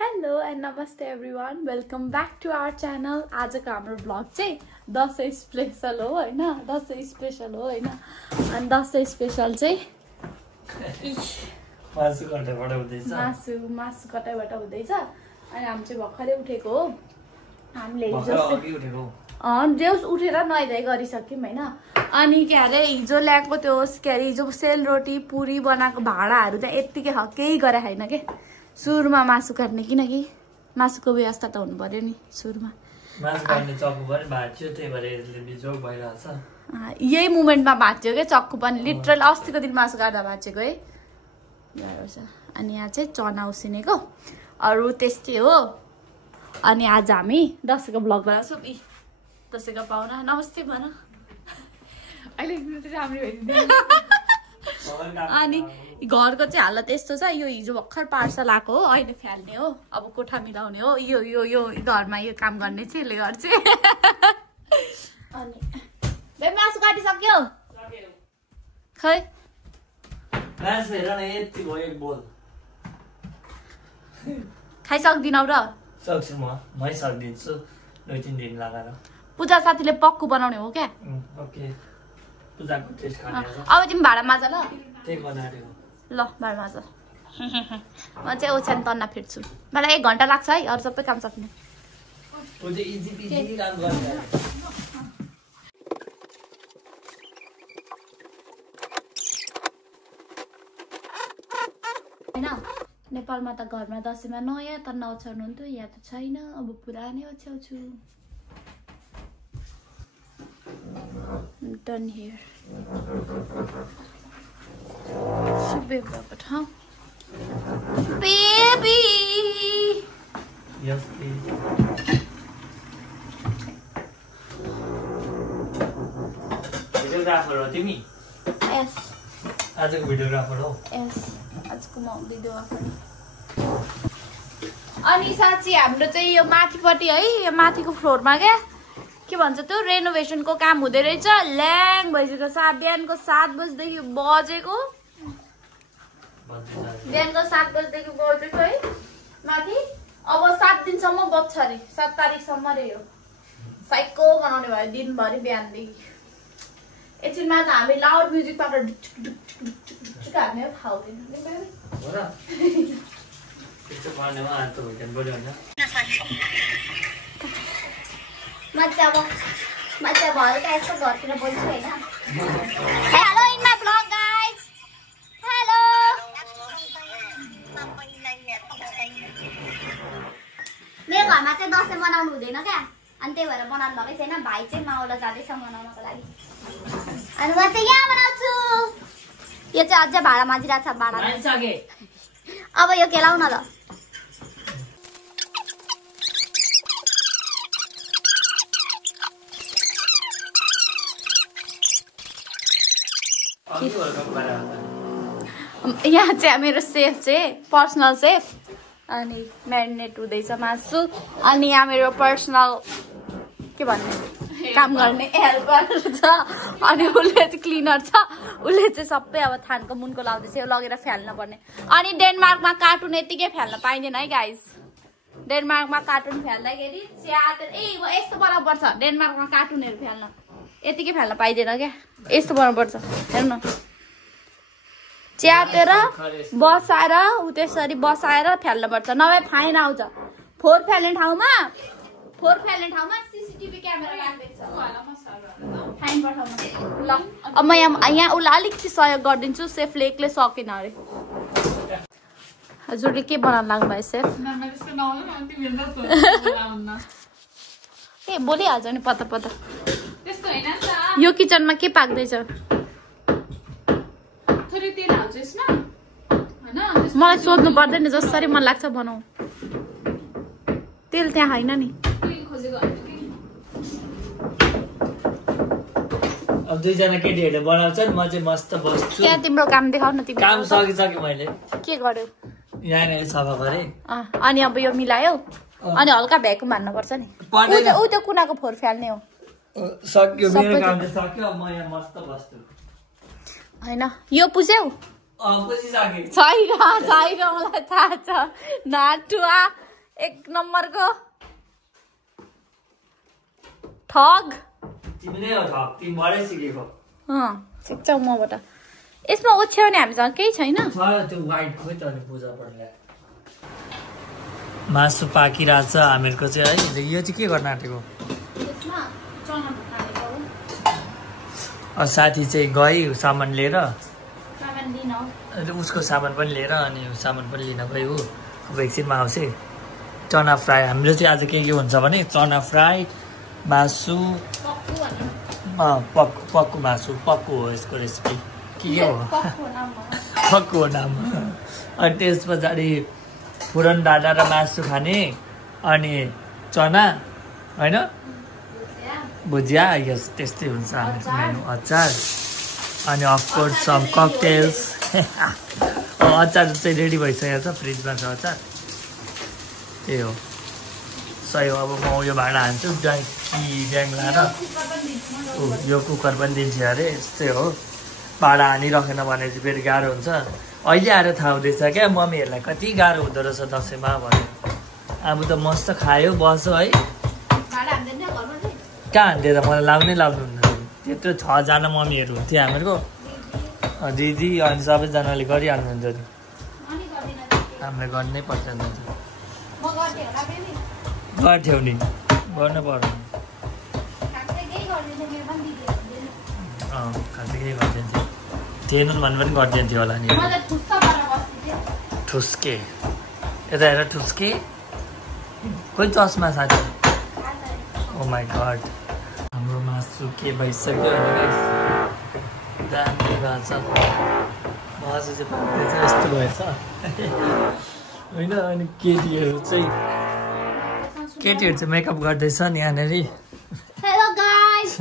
Hello and namaste everyone. Welcome back to our channel. आजको हाम्रो vlog चाहिँ Dashain special हो हैन दशैं स्पेशल हो हैन अनि दशैं स्पेशल चाहिँ मासु कटाइबाट हुँदैछ मासु कटाइबाट हुँदैछ अनि हामी चाहिँ भर्खरै उठेको हो हामीले जेउस उठेर नुहाइधुवाइ गरिसक्यौं हैन अनि के अरे हिजो ल्याएको त्यो के अरे हिजो सेलरोटी पुरी बनाएको भाँडाहरू चाहिँ यतिकै छ केही गरे छैन के सुरुमा मासु काट्ने किनकि मासुको व्यवस्था त हुनु पर्यो नि सुरुमा मासु काट्ने चक्कु पनि भाँच्यो त्यही भएर यसले बिजोग भइरहेछ यही मोमेन्टमा भाँच्यो के चक्कु पनि लिटरल अस्तिको दिन मासु काट्दा भाँचेको है अनि यहाँ चाहिँ चना उसिनेको अरू त्यस्तै हो अनि आज हामी दशैंको भ्लग बनाउँछौँ दशैंको पाहुना नमस्ते भन अहिले राम्रो अनि घरको चाहिँ हालत यस्तो छ यो हिजो भर्खर पार्सल आएको हो अहिले फ्याल्ने हो अब कोठा मिलाउने हो यो यो यो घरमा यो काम गर्ने चाहिँ यसले गर्छ अनि बे मासु काटिसक्यो खै मासु हेर न यति भयो एक बोल खाइसक्दिनौ र सक्छु मै सक्दिन्छु 2-3 दिन लगाएर पूजा साथीले पक्कु बनाउने हो क्या ओके पूजाको टेस्ट खाने अब तिमी भाडा माझ ल त्यही बनाएर ल भाडा माझ म चाहिँ ओछ्यान तन्ना फिर्छु मलाई 1 घण्टा लाग्छ है अरू सबै काम सक्ने ओ चाहिँ इजी पिजी काम गर्ने हैन नेपालमा त घरमा दशैंमा नयाँ त नओछ्याउनुहुन्थ्यो यहाँ त छैन अब पुरानै ओछ्याउँछु done here. So big rabbit, huh? Baby! Yes, please. Videographer हो तिमी? Yes. आजको भिडियोग्राफर हो? Yes. आजको म भिडियोग्राफर। अनि साँच्चै हाम्रो चाहिँ यो माथिपट्टि है यो माथिको फ्लोरमा के भन्छ त्यो रेनोभेसनको काम हुँदै रहेछ ल्याङ भइसक्यो बिहानको 7 बजेदेखि बजेको बिहानको 7 बजेदेखि बजेको है माथि अब 7 दिनसम्म बज्छ अरे 7 तारिकसम्म रे यो साइको बनाउने भयो दिनभरि बिहानदेखि एकछिनमा त हामी लाउड म्युजिक पाएर हाल्ने खाउँदैन हो र त्यस्तो पार्नेमा हात हुँदैन बढी होइन म चाहिँ अब हल्का यसो घरतिर बोल्छु होइन hello in my blog guys hello मेरो घरमा चाहिँ दसैँ मनाउनु हुँदैन क्या अनि त्यही भएर बनाउनु भएकै छैन भाइ चाहिँ माउला जाँदैछ मनाउनको लागि अनि म चाहिँ यहाँ बनाउँछु यो चाहिँ अझै भाडा माझिरहेको छ भाडा अब यो केलाउ न ल यहाँ चाहिँ मेरो सेफ चाहिँ पर्सनल सेफ अनि म्यारिनेट हुँदैछ मासु अनि यहाँ मेरो पर्सनल के भन्ने काम गर्ने हेल्पर छ अनि उसले चाहिँ क्लिनर छ उसले चाहिँ सबै अब थानको मुनको लाउँदैछ यो लगेर फ्याल्न पर्ने अनि डेनमार्कमा कार्टुन यतिकै फ्याल्न पाइँदैन है गाइज डेनमार्कमा कार्टुन फ्याल्दाखेरि च्यातेर यस्तो बनाउनु पर्छ डेनमार्कमा कार्टुनहरू फ्याल्न यतिकै फ्याल्न पाइँदैन क्या यस्तो बनाउनु पर्छ हेर्नु न च्यातेर बसाएर त्यसरी बसाएर फ्याल्न पर्छ नभए फाइन आउँछ फोहोर फ्याल्ने ठाउँमा सीसीटीभी क्यामेरा राखेको छ फाइन पठाउनु ल अब म यहाँ उसलाई अलिकति सहयोग गरिदिन्छु सेफले एक्लै सकेन अरे हजुरले के बनाउनु लाग्नु भयो सेफ ए बोलिहाल्छ नि पत्ता पत्ता यो किचनमा के पाक्दैछ मलाई सोध्नु पर्दैन जसरी मन लाग्छ बनाऊ तेल त्यहाँ होइन नि अब दुईजना केटीहरूले बनाउँछन् म चाहिँ मस्त बस्छु त्यहाँ तिम्रो काम देखाउ न तिम्रो काम सकिसके मैले के गर्यौ यहाँ सफा गरे अनि अब यो मिलायो अनि हल्का भ्याकुम हान्नुपर्छ नि उ त्यो कुनाको फोहोर फ्याल्ने हो सक्यो मेरो काम चाहिँ सक्यो म यहाँ मस्त बस्छु हैन यो पुज्यौ पुजिसके छैन मलाई थाहा छ नाटुवा एक नम्बरको ठग तिमीले हो ठग तिमीबाटै सिकेको सिक्छौ मबाट यसमा ओछ्याउने हामीसँग केही छैन छ त्यो वाइट खोइ त पूजा पर्ने मासु पाकिरहेछ हामीहरूको चाहिँ है यो चाहिँ के गर्न आँटेको यसमा चना हालेको हो साथी चाहिँ गयो सामान लिएर सामान लिन उसको सामान पनि लिएर अनि सामान पनि लिन गयो हो अब एकछिनमा आउँछ चना फ्राई हाम्रो चाहिँ आज के हुन्छ भने चना फ्राई मासु पक्कु मासु पक्कु हो यसको रेसिपी के हो पक्कु हो नाम अनि त्यस पछाडि फुरन डाँडा र मासु खाने अनि चना होइन भुजिया यस त्यस्तै हुन्छ हाम्रो मेनु अचार अनि अफकोर्स सम ककटेल्स अचार चाहिँ रेडी भइसकेको छ फ्रिजमा छ अचार त्यही हो सही हो अब म यो भाँडा हान्छु ड्याङ लाएर यो कुकर पनि दिन्छ अरे यस्तै हो भाँडा हानिराखेन भने चाहिँ फेरि गाह्रो हुन्छ अहिले आएर थाहा हुँदैछ क्या मम्मीहरूलाई कति गाह्रो हुँदो रहेछ दसैँमा भन्यो अब त मस्त खायो बस्यो है कहाँ हान्थ्यो त मलाई लाउनै लाउनुहुन्न त्यत्रो 6 जना मम्मीहरू हुन्थ्यो हामीहरूको दिदी अनि सबैजनाले गरिहाल्नुहुन्थ्यो नि हामीले गर्नै पर्छ गर्थ्यौ नि गर्नु पर्यो खासै केही गरिदिन्थ्यो थिएन भने पनि गरिदिन्थ्यो होला नि ठुस्के यता हेर ठुस्के कोही चस्मा साथी ओ माई गड हाम्रो मासु के भइसक्यो दामी भएछ मासु चाहिँ पाक्दैछ यस्तो भएछ होइन अनि केटीहरू चाहिँ मेकअप गर्दैछ नि यहाँनिर हेलो गाइस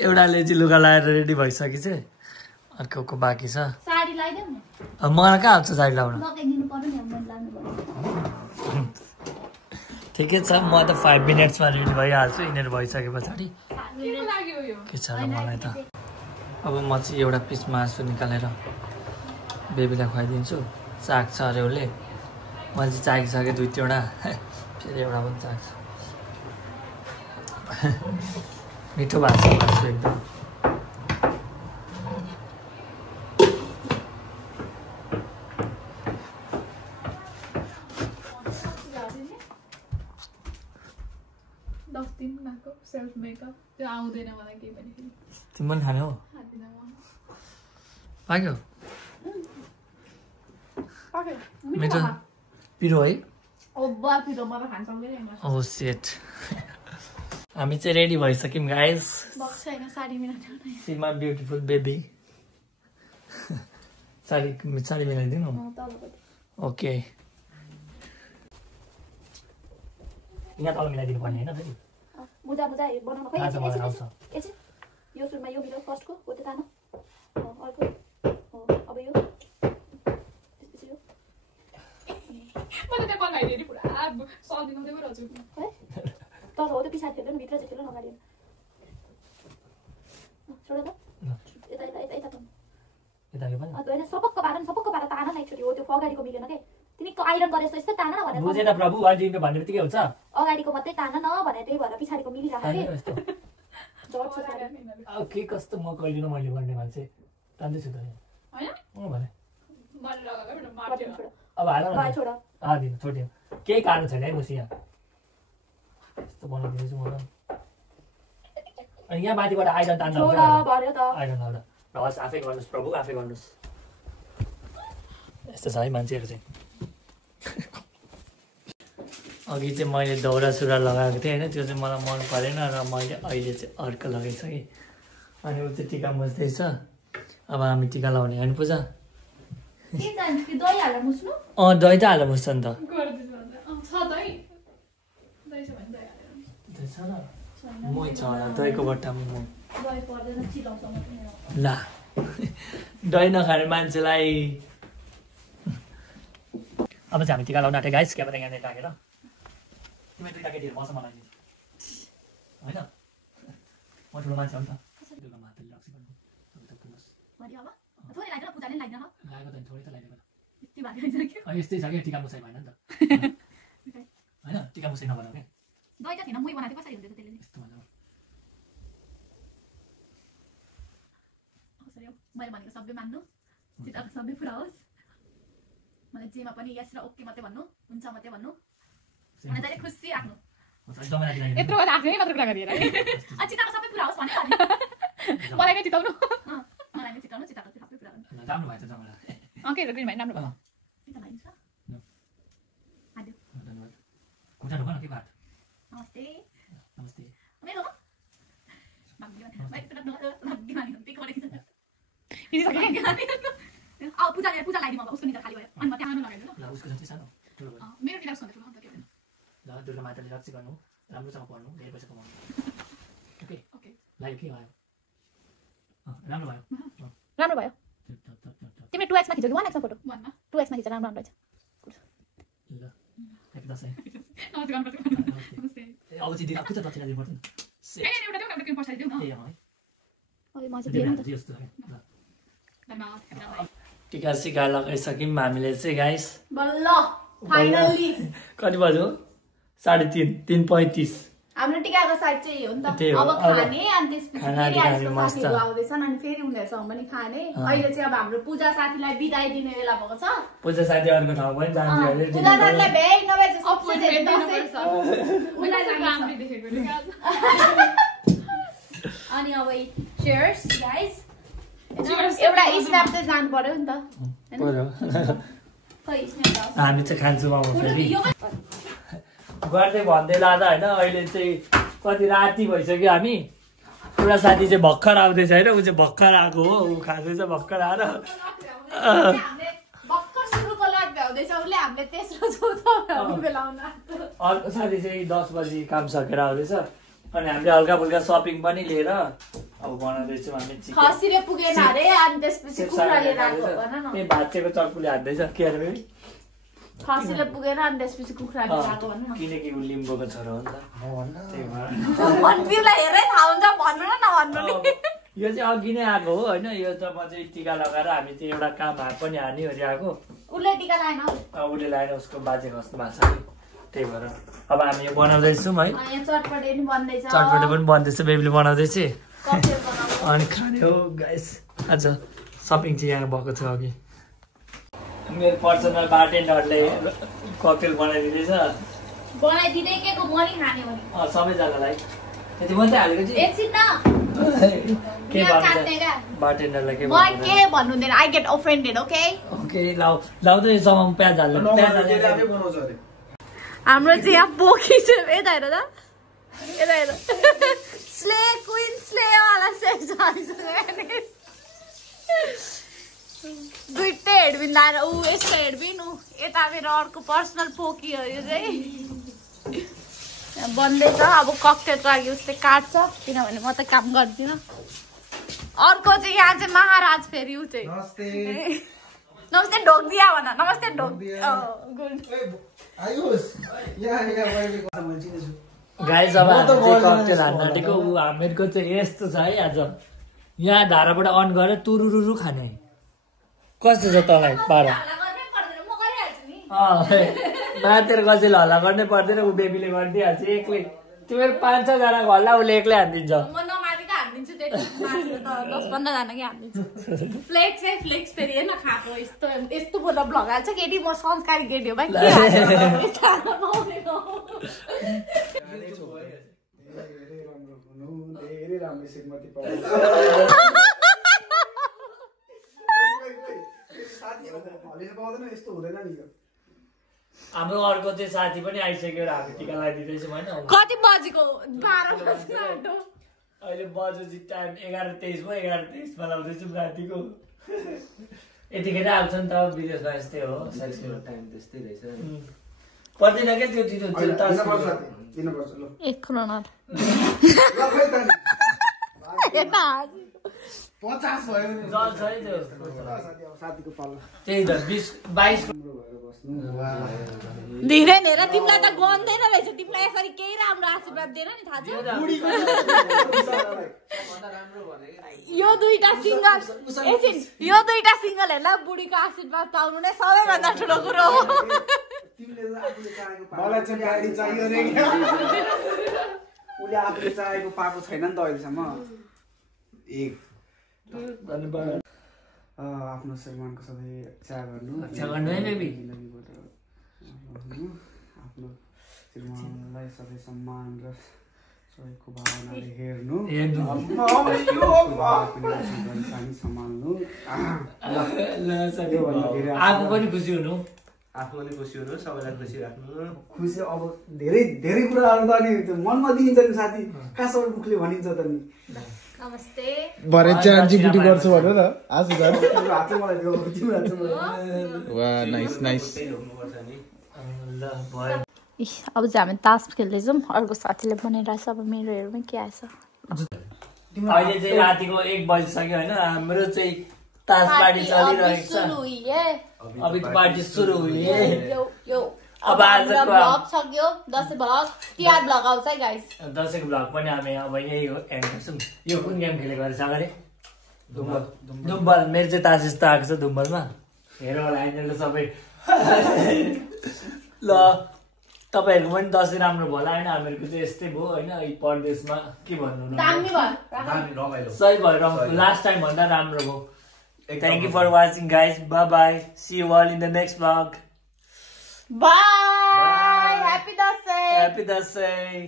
एउटाले चाहिँ लुगा लाएर रेडी भइसकेछ अर्को बाँकी छ साडी लगाइदेऊ न मलाई कहाँ आउँछ साडी लाउन लगाइदिनु पर्यो नि मैले लाउनु पर्यो ठिकै छ म त 5 मिनट्समा रेडी भइहाल्छु यिनीहरू भइसके पछाडि के छ र मलाई त अब म चाहिँ एउटा पिस मासु निकालेर बेबीलाई खुवाइदिन्छु चाक छ अरे उसले मैले चाहिँ चाकिसकेँ 2-3वटा फेरि एउटा पनि चाक छ मिठो भएको छ मासु एकदम तिमी पनि खाने हो पाक्यो मिठो पिरो है ओ सेट हामी चाहिँ रेडी भइसक्यौँ गाइस सीमा ब्युटिफुल बेबी साडी मिलाइदिनु ओके यहाँ तल मिलाइदिनु पर्ने होइन फेरि बुझा बनाउन खोइ एकछिन यो सुरुमा यो मिलो फर्स्टको गोटे तानो अर्को अब यो त्यसपछि यो मैले त बनाइदिए नि पुरा सल्दी मात्रै गरिरहेछु है तर हो त्यो पिछाडी फेर्दैन भित्र चाहिँ फेर्न अगाडि छोड त यता होइन सबक्क पार तान न एकचोटि हो त्यो अगाडिको मिलेन के तिमी आइरन गरे जस्तो यस्तै तान न भने बुझेन प्रभु अडिनो भन्ने बित्तिकै हुन्छ अगाडिको मात्रै तान न भने त्यही भएर पछाडिको मिलिरहेको के कस्तो म कहिलेन मैले गर्ने मान्छे तान्दैछु त भने अब हाल्दिनु छोडिदिनु केही कारण छैन है मुसी यहाँ यस्तो बनाइदिन्छु म अनि यहाँ माथिबाट आइरन तान्दा हुन्छ आइरन लाउँदा र हस् आफै गर्नुहोस् प्रभु आफै गर्नुहोस् यस्तो छ है मान्छेहरू चाहिँ अघि चाहिँ मैले दौरा सुरा लगाएको थिएँ होइन त्यो चाहिँ मलाई मन परेन र मैले अहिले चाहिँ अर्को लगाइसकेँ अनि ऊ चाहिँ टिका मुस्दैछ अब हामी टिका लगाउने होइन पूजा दही त हालेर मुस्छ नि त मै छ होला दहीको बट्टामा म ला दही नखाने मान्छेलाई अब चाहिँ हामी टिका लगाउन आँटेँ गाइस क्यामेरा यहाँनिर राखेर तिमी 2टा केटीहरू मसँग मलाई होइन म ठुलो मान्छे हो नि त यस्तै छ क्या टिका मुसाइ भएन नि त टिका मुसै नबनाऊ के दही त थिएन मुई बनाथे कसरी हुँदै त्यसले यस्तो बनाऊ कसरी हो मैले भनेको सबै मान्नु चिताको सबै पुरा होस् मलाई जेमा पनि यस र ओके मात्रै भन्नु हुन्छ मात्रै भन्नु अनि जहिले खुसी राख्नु यत्रो राख्ने मात्र कुरा गरिएर अनि चिताको सबै पुरा होस् भने मलाई नै चिताउनु मलाई नै चिताउनु चिताको सबै पुरा गर्नु राम्रो भयो त जमरा के ग्रिन भाइ राम्रो भयो के त लागिन्छ आदि धन्यवाद खुट्टा ढोका न के बात नमस्ते नमस्ते मेरो भाइ त भाग्यमानी हुन्थे कोले इजी सके आ पूजा लगाइदिनु अब उसको निदा खाली भयो अनि म त्यहाँ आउनु लगाइदिनु ल उसको जति सानो मेरो निदा उसको ठुलो हुन्छ के छैन ल दुर्गा माताले रक्षा गर्नु राम्रोसँग पढ्नु धेरै पैसा कमाउनु ओके ओके लाइक के भयो राम्रो भयो राम्रो भयो तिमी 2x मा खिच्यौ कि 1x मा फोटो 1 मा 2x मा खिच्दा राम्रो राम्रो छ ल एक दसैँ नमस्ते अब चाहिँ दिन कुन चाहिँ दक्षिणा दिनु पर्दैन ए एउटा देऊ न एउटा क्रिम पछाडि देऊ न ए है ओइ म चाहिँ दिएन त जस्तो है ल धन्यवाद टिका सिका लगाइसक्यौँ हामीले चाहिँ गाइस बल्ल फाइनल्ली कति बज्यो 3:30 3:35 हाम्रो टिकाको साइड चाहिँ हो नि त त्यही हो, अब खाने अनि त्यसपछि खाना फेरि खाने आजको मस्त। साथीहरू आउँदैछन् अनि फेरि उनीहरूसँग पनि खाने अहिले चाहिँ अब हाम्रो पूजा साथीलाई बिदाई दिने बेला भएको छ पूजा साथी अर्को ठाउँ पनि जान्छु अरे पूजा साथीलाई भेट नभए चाहिँ अपोज सबसे भेट्दै दसैँ मलाई राम्ररी देखेको नि अनि अब चियर्स गाइस Cheers. एउटा स्न्याप चाहिँ जानु पर्यो नि त पर्यो खै स्न्याप हामी चाहिँ खान्छौँ अब फेरि यो गर्दै भन्दै लाँदा होइन अहिले चाहिँ कति राति भइसक्यो हामी पुरा साथी चाहिँ भर्खर आउँदैछ होइन ऊ चाहिँ भर्खर आएको हो ऊ खाँदैछ भर्खर आएर हामीले भर्खर सुरुको लट भ्याउँदैछ उसले हामीले तेस्रो चौथो भ्याउने बेला आउनु अर्को साथी चाहिँ 10 बजी काम सकेर आउँदैछ अनि हामीले हल्का फुल्का सपिङ पनि लिएर अब बनाउँदैछौँ हामी चिकन खसीले पुगेन अरे अनि त्यसपछि कुखुरा लिएर आएको भन न ए भाँचेको चक्कुले हान्दैछ के अरे बेबी खसीले पुगेन अनि त्यसपछि कुखुरा लिएर आएको भन न किनकि ऊ लिम्बोको छोरो हो नि त त्यही भएर तिमीलाई हेरै थाहा हुन्छ भन्नु न नभन्नु नि यो चाहिँ अघि नै आएको हो होइन यो त म चाहिँ टिका लगाएर हामी चाहिँ एउटा काम हात पनि हानिवरि आएको उसले टिका लाएन उसले लाएर उसको बाजे खस्नु भएको छ त्यही भएर अब हामी यो बनाउँदैछौँ है यहाँ चटपटे पनि बन्दैछ चटपटे पनि बन्दैछ बेबीले बनाउँदैछ ककटेल बनाउँदैछ अनि खाने हो गाइस आज सपिङ चाहिँ यहाँ भएको छ अघि मेरो पर्सनल बारटेन्डरले ककटेल बनाइदिँदैछ बनाइदिँदै के को मनी खाने हो नि सबैजनालाई त्यति मात्रै हालेको चाहिँ एकछिन न के यहाँ भन्नु काट्ने क्या बारटेन्डरलाई के मलाई भन्नु के भन्नु हुँदैन आई गेट ओफेन्डेड ओके ओके लाउँदै समाउँ प्याज हाल्नु प्याज हाल्नु हाम्रो चाहिँ यहाँ पोखी चाहिँ यता हेर त यता हेर स्ले क्विन स्लेवाला सेक्स दुइटै हेडबिन लाएर ऊ यस्तो हेडबिन ऊ यता मेरो अर्को पर्सनल पोकी हो यो चाहिँ यहाँ बन्दैछ अब ककटेलको लागि उसले काट्छ किनभने म त काम गर्दिनँ अर्को चाहिँ यहाँ चाहिँ महाराज फेरि ऊ चाहिँ नमस्ते ढोकिया भन नमस्ते गाइस अब हामी चाहिँ ककटेल हान्न आँटेको ऊ हामीहरूको चाहिँ यस्तो छ है आज यहाँ धाराबाट अन गरेर तुरुरुरु खाने कस्तो छ तँलाई पारा मातेर कसैले हल्ला गर्नै पर्दैन ऊ बेबीले गरिदिइहाल्छ एक्लै तिमीहरू 5-6 जना हल्ला उसले एक्लै हानिदिन्छ म नमारिकन हानिदिन्छु त्यति 10-15 जना के हानिदिन्छु फ्लेक्स है फ्लेक्स फेरि हेर्न खाएको यस्तो यस्तो बोल्दा भ्लग हाल्छ केटी म संस्कारी केटी हो भाइ के हाम्रो अर्को चाहिँ साथी पनि आइसक्यो र हामी टिका लगाइदिँदैछौँ होइन कति बजेको 12 बजे अहिले बजो चाहिँ टाइम 11:23 भयो 11:23 लाउँदैछौँ रातिको यतिखेर आउँछ नि त विदेशमा यस्तै हो टाइम त्यस्तै रहेछ पर्दैन क्या त्यो चिज एक करोड 50 भयो जल्छ है त्यो त्यही त 20-22 धेरै धेरै तिमीलाई त गन्दैन रहेछ तिमीलाई यसरी केही राम्रो आशीर्वाद दिएन नि थाहा छ यो दुईटा सिंगल एकछिन यो दुईटा सिंगलहरूलाई बुढीको आशीर्वाद पाउनु नै सबैभन्दा ठुलो कुरो हो मलाई चाहिँ गाडी चाहियो रे उसले आफूले चाहेको पाएको छैन नि त अहिलेसम्म आफ्नो श्रीमानको सधैँ इच्छा गर्नु आफ्नो श्रीमानलाई सधैँ सम्मान र सहयोगको भावनाले हेर्नु सम्हाल्नु आफू पनि खुसी हुनु सबैलाई खुसी राख्नु खुसी अब धेरै धेरै कुराहरू त नि मनमा दिइन्छ नि साथी कहाँसम्म मुखले भनिन्छ त नि नमस्ते भरे च्याट जिपिटी गर्छु भन्नु न आज जान हातले मलाई दियो वाह नाइस नाइस अब चाहिँ हामी तास खेल्दैछौँ अर्को साथीले बनाइरहेछ अब मेरो हेरौँ के आएछ अहिले चाहिँ रातिको 1 बजिसक्यो होइन हाम्रो चाहिँ तास पार्टी चलिरहेको छ अभी तो पार्टी सुरु हुई है अब आजको ब्लग सक्यो दसैँ ब्लग तिहार ब्लग आउँछ है गाइस दसैँको ब्लग पनि हामी अब यही हो एन्ड गर्छौँ यो कुन गेम खेलेको रहेछ अगाडि दुम्बल मेरो चाहिँ तास यस्तो आएको छ दुम्बलमा हेरौँ होला यिनीहरूले सबै ल तपाईँहरूको पनि दसैँ राम्रो भयो होला होइन हामीहरूको चाहिँ यस्तै भयो होइन परदेशमा के भन्नु सही भयो लास्ट टाइम भन्दा राम्रो भयो Thank you for watching guys. Bye bye. See you all in the next vlog. Bye. Happy Dasai. Happy Dasai.